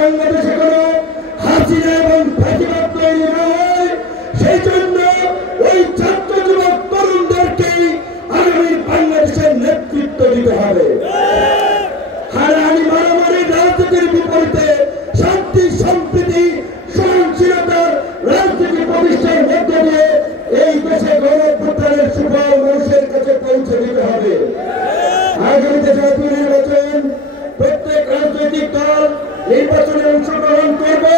বাংলাদেশে কোনো হাসিনা এবং ফাঁসিবাদ তৈরি না হয়, সেই জন্য ওই ছাত্র যুবক তরুণদেরকেই আগামী বাংলাদেশের নেতৃত্ব দিতে হবে। হানাহানি মারামারি রাজনীতির বিপরীতে শান্তি সম্প্রীতি সহনশীলতার রাজনীতি প্রতিষ্ঠার মধ্য দিয়ে এই দেশে গণঅভ্যুত্থানের সুফল মানুষের কাছে পৌঁছে দিতে হবে। আগামীতে জাতীয় নির্বাচন, প্রত্যেক রাজনৈতিক দল নির্বাচনে অংশগ্রহণ করবে।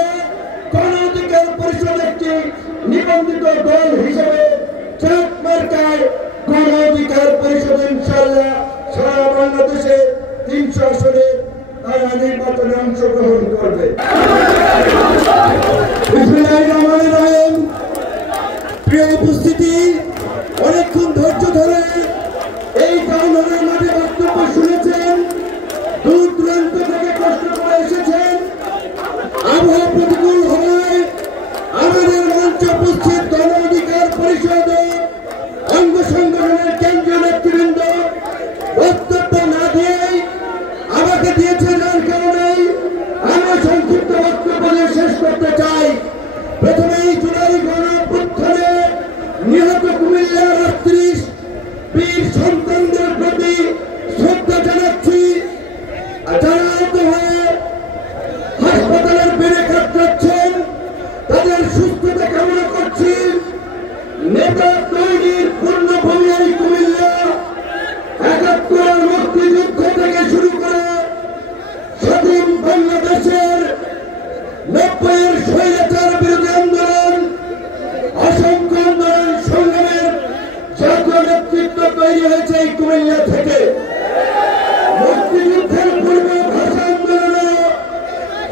গণ অধিকার পরিষদ একটি নিবন্ধিত দল হিসেবে চাপ মার্কায় গণ অধিকার পরিষদ ইনশাআল্লাহ সারা বাংলাদেশে 300 আসনে তারা নির্বাচনে অংশগ্রহণ করবে। প্রিয় উপস্থিতি, অনেকক্ষণ ধৈর্য ধরে এই টাউন হলের মাঠে বক্তব্য শুনেছেন, দূর দূরান্ত থেকে কষ্ট করে এসেছেন। আবহাওয়া প্রতিকূল হওয়ায় আমাদের মঞ্চে উপস্থিত গণ অধিকার পরিষদ অঙ্গ সংগঠনের কেন্দ্রীয় নেতৃবৃন্দ বক্তব্য না দিয়েই আমাকে দিয়েছে, যার কারণে আমরা সংক্ষিপ্ত বক্তব্য শেষ করতে চাই। প্রথমেই জুলাই গণঅভ্যুত্থানে নিহত কুমিল্লার ৩৮ বীর সন্তানদের প্রতি শ্রদ্ধা জানাচ্ছি। যারা আহত হয়ে হাসপাতালের বেড়ে কাটাচ্ছেন তাদের সুস্থতা কামনা করছি। নেতা তৈরির পূর্ণভূমি এই কুমিল্লা, ৭১ মুক্তিযুদ্ধ থেকে শুরু করে স্বাধীন বাংলাদেশের ৯০-এর স্বৈরাচার বিরোধী আন্দোলন, অসংখ্য আন্দোলন সংগ্রামের জাতীয় নেতৃত্ব তৈরি হয়েছে এই কুমিল্লা থেকে। মুক্তিযুদ্ধের পূর্বে ভাষা আন্দোলনে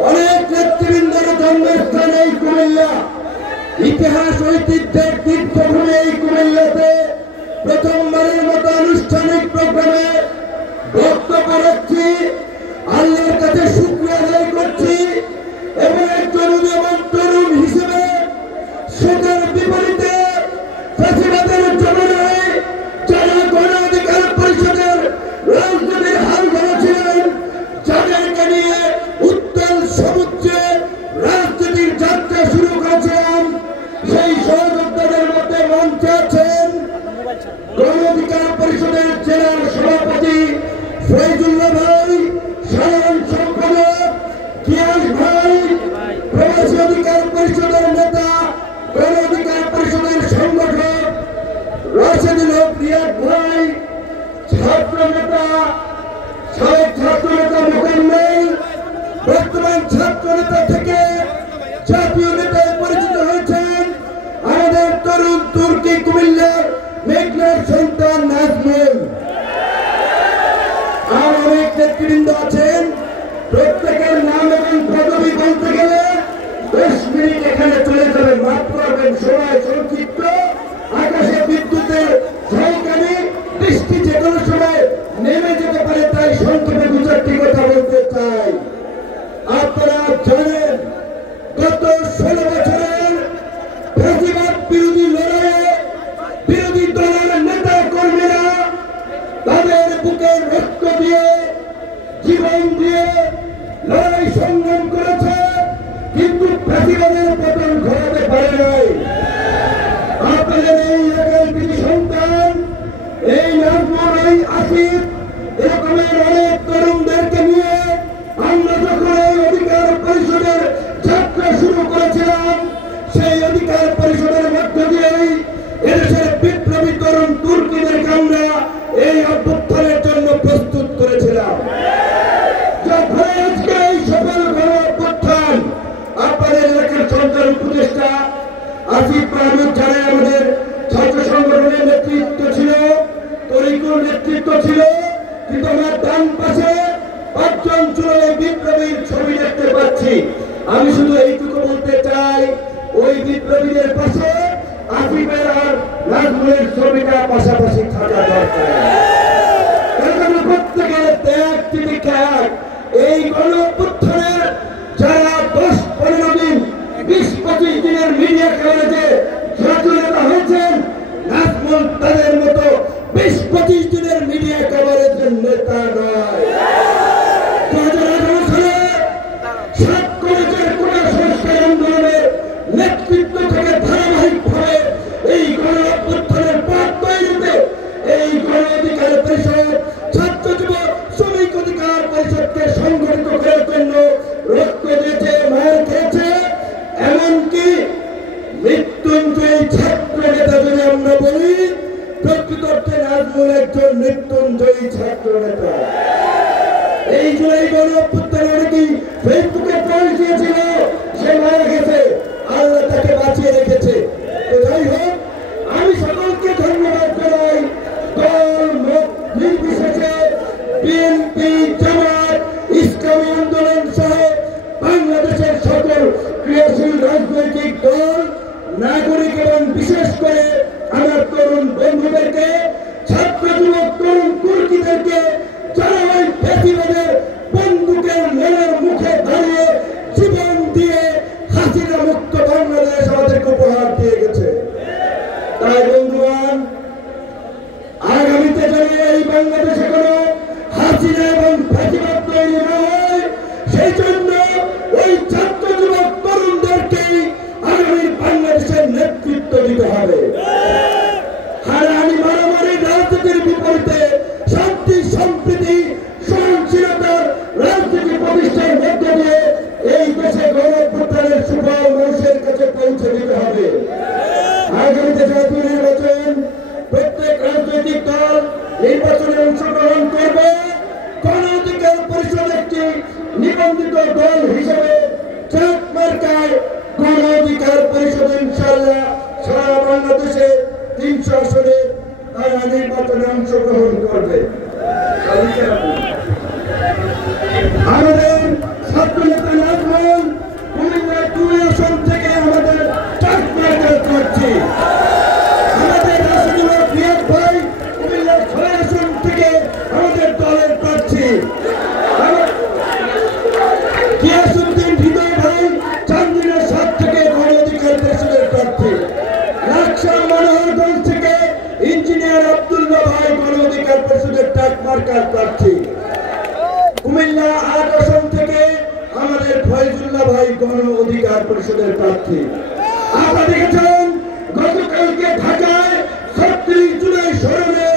অনেক নেতৃবৃন্দের জন্মস্থান এই কুমিল্লা। ইতিহাস ঐতিহ্যের তীর্থভূমি এই কুমিল্লাতে প্রথমবারের মতো আনুষ্ঠানিক প্রোগ্রামে বক্তব্য রাখছি। আল্লাহর কাছে শুকরিয়া আদায় করছি এবং একজন উদীয়মান তরুণ হিসেবে সেটার বিপরীতে ফাঁসিবাদের জমানায় যারা গণ অধিকার পরিষদের রাজনীতির হাল ধরেছিলেন, যাদেরকে নিয়ে উত্তাল সমুদ্রে রাজনীতির যাত্রা শুরু করেছিলাম, সেই সহযোদ্ধাদের মধ্যে মঞ্চে আছেন গণ অধিকার পরিষদের জেলা সভাপতি ফয়জুল্লাহ ভাই, সাধারণ সম্পাদক কিয়াস ভাই, প্রবাসী অধিকার পরিষদের নেতা, গণ অধিকার পরিষদের সংগঠক রাশেদুল হক রিয়াদ ভাই, ছাত্র নেতা সাবেক ছাত্র নেতা মোকাম্মেল, বর্তমান ছাত্র নেতা থেকে জাতীয় নেতায় পরিচিত হয়েছেন আমাদের তরুণ তুর্কি কুমিল্লার মেঘনার সন্তান নাজমুল। আর অনেক নেতৃবৃন্দ আছেন, প্রত্যেকের নাম এবং পদবি বলতে গেলে 10 মিনিট এখানে চলে যাবে। মাত্র সময় সংক্ষিপ্ত, আকাশে বিদ্যুতের ঝলকানি, বৃষ্টি যে কোনো সময় নেমে যেতে পারে, তাই সংক্ষেপে 2-4টি কথা বলতে চাই। আপনারা জানেন, গত 16 বছরের ফাঁসিবাদ বিরোধী লড়াইয়ে বিরোধী দলের নেতা কর্মীরা তাদের বুকের রক্ত দিয়ে, জীবন দিয়ে লড়াই সংগ্রাম করেছে, কিন্তু ফাঁসিবাদের পতন ঘটাতে পারে নাই। আপনাদের এই এলাকার কৃতি সন্তান, এই নাজমুল, এই আসিফ, এরকমের অনেক তরুণদেরকে নিয়ে আমরা যখন এই অধিকার পরিষদের যাত্রা শুরু করেছিলাম, সেই অধিকার পরিষদের মধ্য দিয়েই এদেশের বিপ্লবী তরুণ তুর্কিদেরকে আমরা এই অভ্যুত্থানের জন্য প্রস্তুত করেছিলাম। আজকে এই সফল গণ অভ্যুত্থান আপনাদের এলাকার সরকার উপদেষ্টা আসিফ মাহমুদ জানায়, আমাদের ছাত্র সংগঠনের নেতৃত্ব ছিল, তরিকুর নেতৃত্ব ছিল, কিন্তু আমার ডান পাশে 5 জন চূড়ান্ত বিপ্লবীর ছবি দেখতে পাচ্ছি। আমি শুধু এইটুকু বলতে চাই, ওই বিপ্লবীদের পাশে আসিফের আর নাজমুলের ছবিটা পাশাপাশি থাকা দরকার। কারণ প্রত্যেকের ত্যাগ তিতিক্ষা এক। এই গণ অভ্যুত্থানের যারা 10-15 দিন, 20-25 দিনের মিডিয়া কভারেজে সচেতনতা হয়েছেন, নাজমুল তাদের মতো 20-25 দিনের মিডিয়া কভারেজের নেতা নয়। 2018 সালে 7 রাজনৈতিক দল, নাগরিক এবং বিশেষ করে আমার তরুণ বন্ধুদেরকে, ছাত্র যুবক তরুণ কুর্কিদেরকে যারা ওই ফ্যাসিবাদের বন্দুকের মনের মুখে দাঁড়িয়ে জীবন দিয়ে হাসিনা মুক্ত বাংলাদেশ আমাদেরকে উপহার দিয়ে গেছে। তাই বন্ধুগণ, আগামীতে যেন এই বাংলাদেশে কোনো হাসিনা এবং ফ্যাসিবাদ তৈরি না হয়, সেই জন্য ওই ছাত্র যুবক তরুণদেরকেই আগামী বাংলাদেশের নেতৃত্ব দিতে হবে। হানাহানি মারামারি রাজনীতির বিপরীতে শান্তি সম্প্রীতি সহনশীলতার রাজনীতি প্রতিষ্ঠার মধ্য দিয়ে এই দেশে গণঅভ্যুত্থানের সুফল মানুষের কাছে পৌঁছে দিতে হবে। আগামীতে জাতীয় নির্বাচন, প্রত্যেক রাজনৈতিক দল নির্বাচনে অংশগ্রহণ করবে। গণ অধিকার পরিষদ একটি নিবন্ধিত দল হিসেবে চাঁদ মার্কায় গণ অধিকার পরিষদ ইনশাআল্লাহ সারা বাংলাদেশে 300 আসনে তারা নির্বাচনে অংশগ্রহণ করবে। আমাদের ছাত্রনেতা নাজমুল কুমিল্লা 2 আসন থেকে আমাদের চাঁদ মার্কায় প্রার্থী। আমাদের রাশিদুল রিয়াদ ভাই কুমিল্লা 6 আসন থেকে আমাদের দলের প্রার্থী। গিয়াসউদ্দিন হৃদয় ভাই চান্দিনা 7 থেকে গণ অধিকার পরিষদের প্রার্থী। লাকসাম মনোহরগঞ্জ থেকে ইঞ্জিনিয়ার আব্দুল্লাহ ভাই গণ অধিকার পরিষদের চাঁদ মার্কার প্রার্থী। কুমিল্লা 8 আসন থেকে আমাদের ফয়জুল্লাহ ভাই গণ অধিকার পরিষদের প্রার্থী। আপনারা দেখেছেন গতকালকে ঢাকায় 36 জুলাই স্মরণে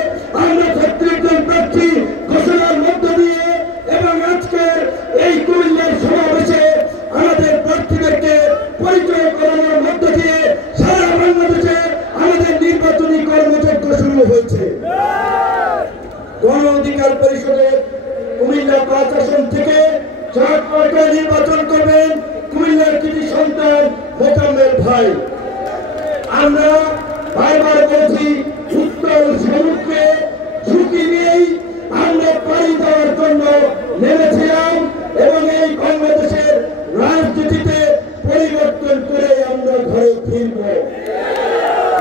আমরা 36 জন প্রার্থী ঘোষণার মধ্য দিয়ে এবং আজকে এই কুমিল্লার সমাবেশে আমাদের প্রার্থীদেরকে পরিচয় করানোর মধ্য দিয়ে সারা বাংলাদেশে আমাদের নির্বাচনী কর্মযজ্ঞ শুরু হয়েছে। গণ অধিকার পরিষদের কুমিল্লা 5 আসন থেকে চাঁদ মার্কায় নির্বাচন করবেন কুমিল্লার কৃতি সন্তান মোজাম্মেল ভাই। আমরা বারবার বলছি, উত্তর সমুদ্রে ঝুঁকি নিয়েই আমরা পাড়ি দেওয়ার জন্য নেমেছিলাম এবং এই বাংলাদেশের রাজনীতিতে পরিবর্তন করে আমরা ঘরে ফিরব।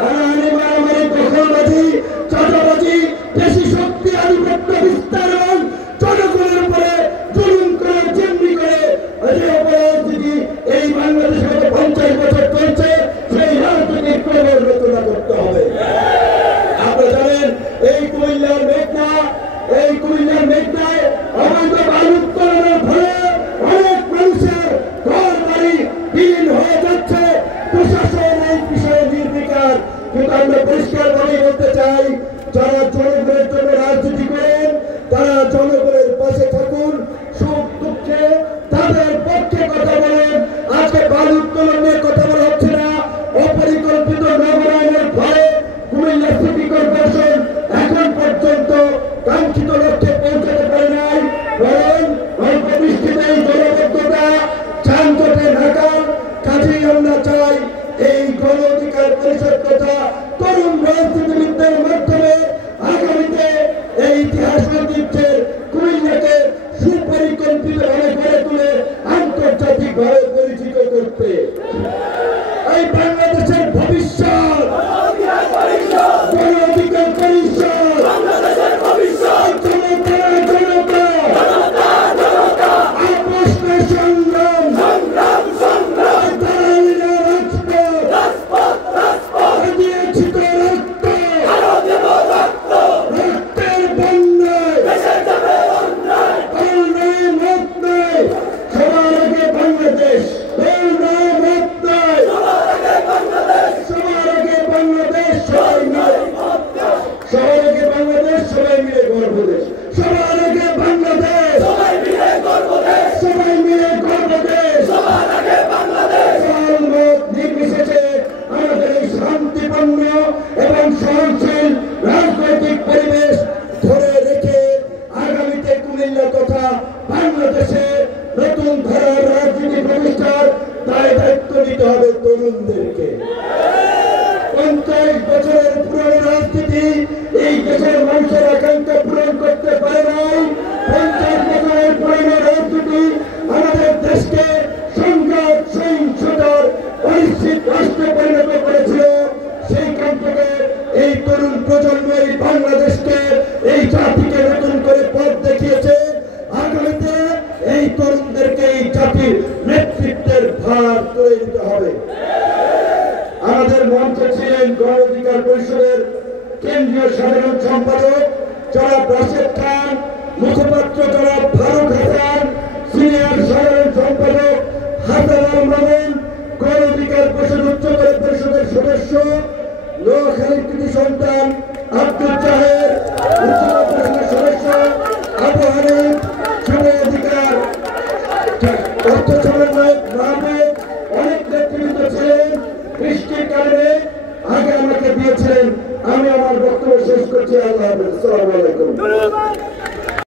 হানাহানি মারামারি দখলবাজি চাঁদাবাজি দেশি শক্তি আধিপত্য বিস্তার এবং জনগণের উপরে জুলুম করে জিম্মি করে যে অপরাজনীতি এই বাংলাদেশে 50 বছর চলছে, সেই রাজনীতির পুনরালোচনা করতে হবে। আপনারা জানেন এই কুমিল্লার মেঘনায় অবৈধ বালু উত্তোলনের ফলে অনেক মানুষের ঘর বাড়ি বিলীন হয়ে যাচ্ছে। প্রশাসন এই বিষয়ে নির্বিকার। কিন্তু আমরা পরিষ্কারভাবে বলতে চাই, যারা জনগণের জন্য রাজনীতি করেন তারা জনগণের পাশে থাকুন, সুখ দুঃখে তাদের পক্ষে কথা বলেন। আজকে বালু উত্তোলন নিয়ে কথা বলা হচ্ছে না। অপরিকল্পিত নগরায়নের ফলে কুমিল্লা সিটি কর্পোরেশন এখন পর্যন্ত কাঙ্ক্ষিত লক্ষ্যে পৌঁছাতে পারে নাই, বরং অল্প বৃষ্টিতেই জলবদ্ধতা যানজটে নাকাল। কাজেই আমরা চাই এই গণ অধিকার পরিষদ তথা তরুণ রাজনীতিবিদদের মাধ্যমে আগামীতে এই ইতিহাস ঐতিহ্যের কুমিল্লাকে সুপরিকল্পিতভাবে গড়ে তুলে আন্তর্জাতিকভাবে পরিচিত করতে এই বাংলাদেশের ভবিষ্যৎ গণ অধিকার পরিষদ আপোষে সংগ্রাম দিয়েছি তো রক্তের বন্যায় মত নেই। সবার আগে বাংলাদেশ, সবার আগে বাংলাদেশ, সবাই মিলে গর্বদেশ, সবার আগে বাংলাদেশ, সবাই মিলে গর্বদেশ। মত নির্বিশেষে আমাদের এই শান্তিপূর্ণ এবং সহনশীল রাজনৈতিক পরিবেশ ধরে রেখে আগামীতে কুমিল্লা তথা বাংলাদেশে নতুন ধারার রাজনীতি প্রতিষ্ঠার দায়িত্ব নিতে হবে তরুণদেরকে। 50 বছরের পুরনো রাজনীতি এই দেশের মানুষের আকাঙ্ক্ষা পূরণ করতে পারে নাই। 50 বছরের পুরনো রাজনীতি আমাদের দেশকে সংঘাত সহিংসতার মুসলিমদেরকে এই জাতির নেতৃত্বের ভার তুলে দিতে হবে। আমাদের মঞ্চে ছিলেন গণ অধিকার পরিষদের কেন্দ্রীয় সাধারণ সম্পাদক জনাব রাশেদ খান, মুখপাত্র জনাব ফারুক হাসান, সিনিয়র সাধারণ সম্পাদক হাসান আল মামুন, গণ অধিকার উচ্চতর পরিষদের সদস্য নোয়াখালীর কৃতি সন্তান আব্দুল জাহের, উচ্চতর পরিষদের সদস্য আবু হানিফ, যুব অধিকার অর্থ সমন্বয়ক মাহমুদ, অনেক নেতৃবৃন্দ ছিলেন। বৃষ্টির কারণে আগে আমাকে দিয়েছিলেন। আমি আমার বক্তব্য শেষ করছি। আল্লাহ হাফেজ। আসসালামু আলাইকুম।